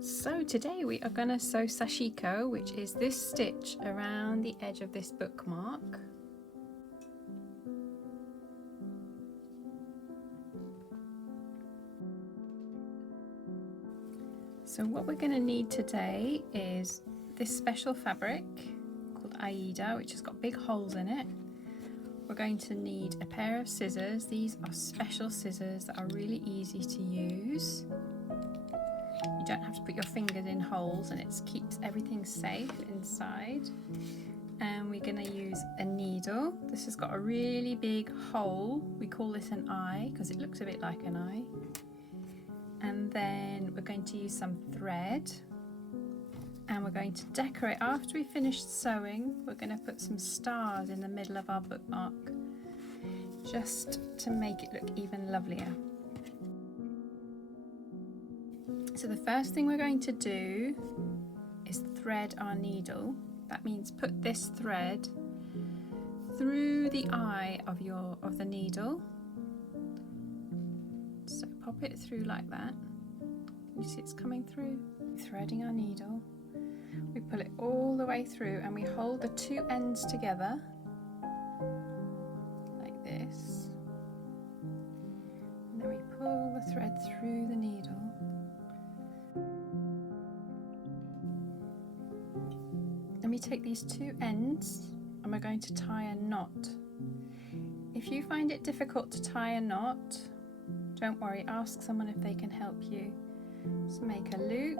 So today we are going to sew Sashiko, which is this stitch around the edge of this bookmark. So what we're going to need today is this special fabric called Aida, which has got big holes in it. We're going to need a pair of scissors. These are special scissors that are really easy to use. You don't have to put your fingers in holes, and it keeps everything safe inside. And we're going to use a needle. This has got a really big hole. We call this an eye because it looks a bit like an eye. And then we're going to use some thread, and we're going to decorate. After we finish sewing, we're going to put some stars in the middle of our bookmark just to make it look even lovelier. So the first thing we're going to do is thread our needle. That means put this thread through the eye of the needle. So pop it through like that. You see it's coming through. Threading our needle. We pull it all the way through, and we hold the two ends together like this. And then we pull the thread through the needle. Then we take these two ends and we're going to tie a knot. If you find it difficult to tie a knot, don't worry, ask someone if they can help you. Just make a loop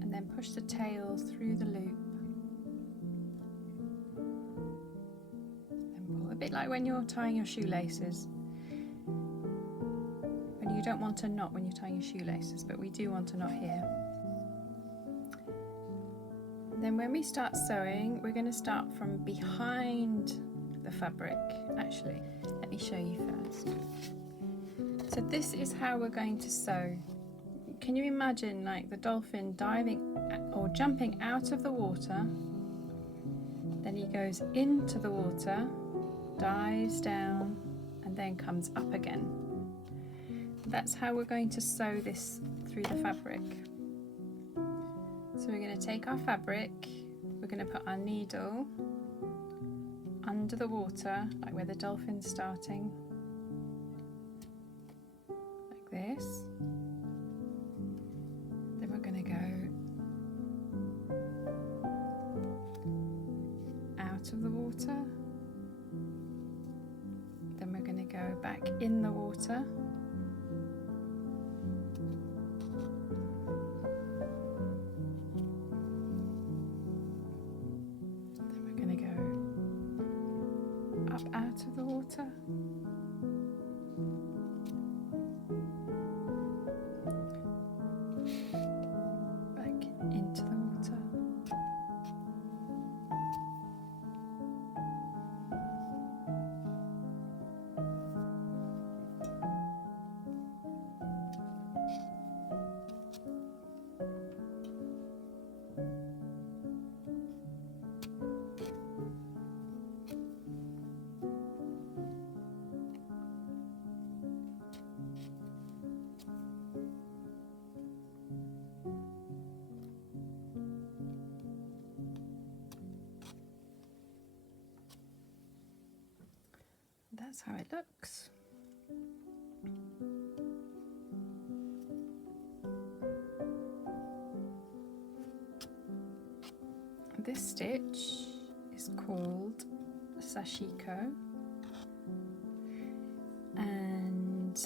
and then push the tails through the loop. And pull, a bit like when you're tying your shoelaces. When you don't want a knot when you're tying your shoelaces, but we do want a knot here. Then when we start sewing, we're going to start from behind the fabric. Actually, let me show you first. So this is how we're going to sew. Can you imagine like the dolphin diving or jumping out of the water? Then he goes into the water, dives down, and then comes up again. That's how we're going to sew this through the fabric. So we're going to take our fabric, we're going to put our needle under the water, like where the dolphin's starting, like this. Then we're going to go out of the water. Then we're going to go back in the water. Up out of the water. Back into the water. That's how it looks. This stitch is called Sashiko, and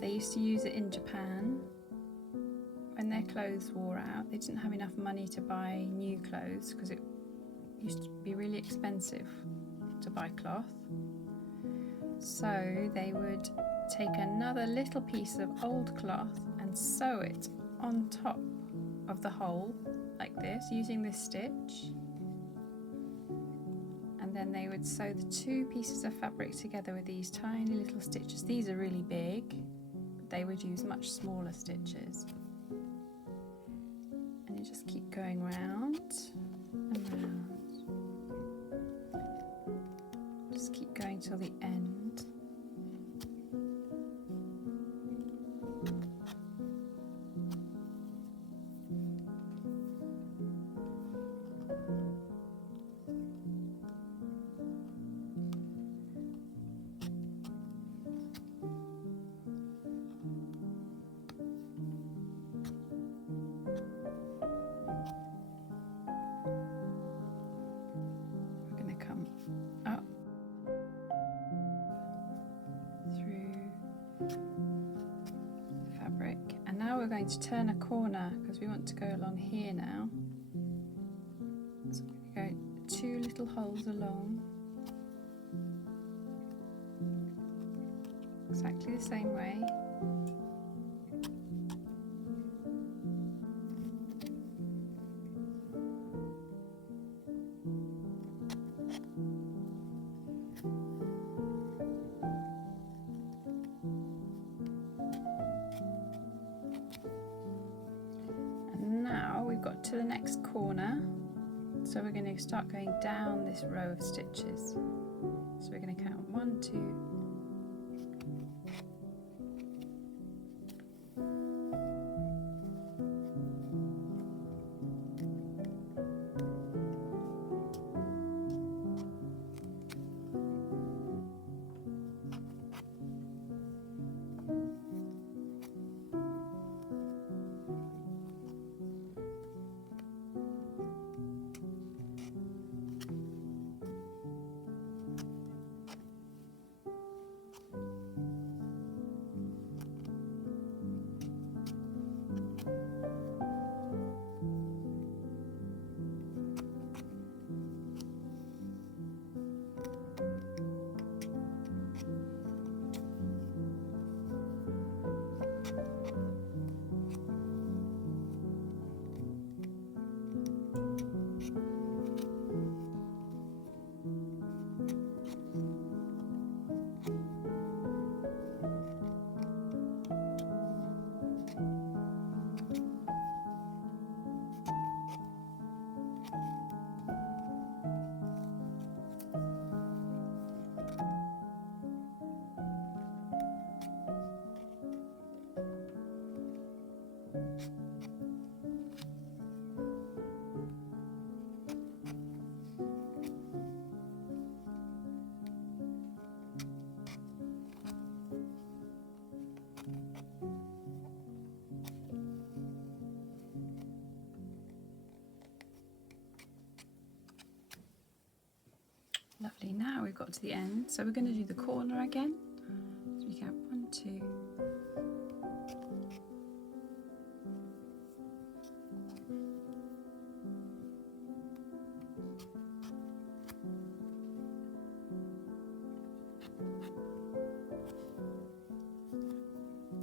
they used to use it in Japan. When their clothes wore out, they didn't have enough money to buy new clothes because it used to be really expensive to buy cloth. So they would take another little piece of old cloth and sew it on top of the hole like this, using this stitch. And then they would sew the two pieces of fabric together with these tiny little stitches. These are really big, but they would use much smaller stitches. And you just keep going round and round. Just keep going till the end. we're going to turn a corner because we want to go along here now. So we're going to go 2 little holes along, exactly the same way. Got to the next corner, so we're going to start going down this row of stitches. So we're going to count 1, 2, Lovely, now we've got to the end, so we're going to do the corner again. So we count 1, 2,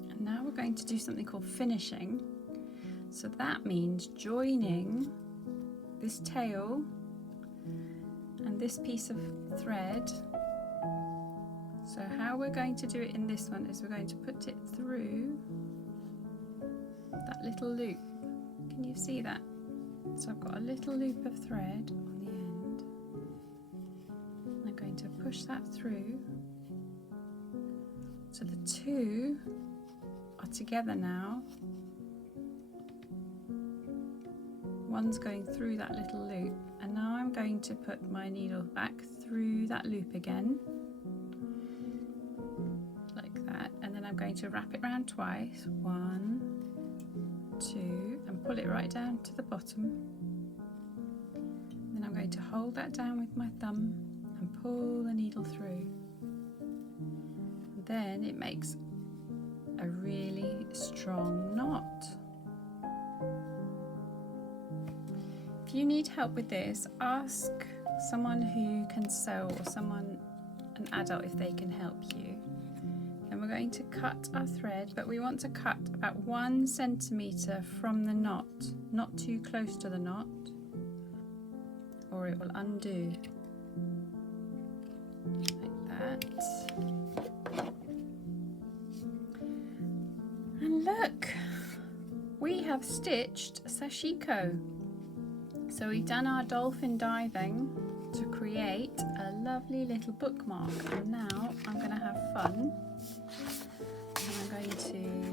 and now we're going to do something called finishing. So that means joining this tail and this piece of thread. So how we're going to do it in this one is we're going to put it through that little loop. Can you see that? So I've got a little loop of thread on the end. I'm going to push that through. So the two are together now. One's going through that little loop, and now I'm going to put my needle back through that loop again, like that, and then I'm going to wrap it round twice, 1, 2, and pull it right down to the bottom. Then I'm going to hold that down with my thumb and pull the needle through. Then it makes a really strong knot. If you need help with this, ask someone who can sew or an adult, if they can help you. And we're going to cut our thread, but we want to cut about 1 centimetre from the knot, not too close to the knot, or it will undo. Like that. And look, we have stitched Sashiko. So we've done our dolphin diving to create a lovely little bookmark, and now I'm going to have fun, and I'm going to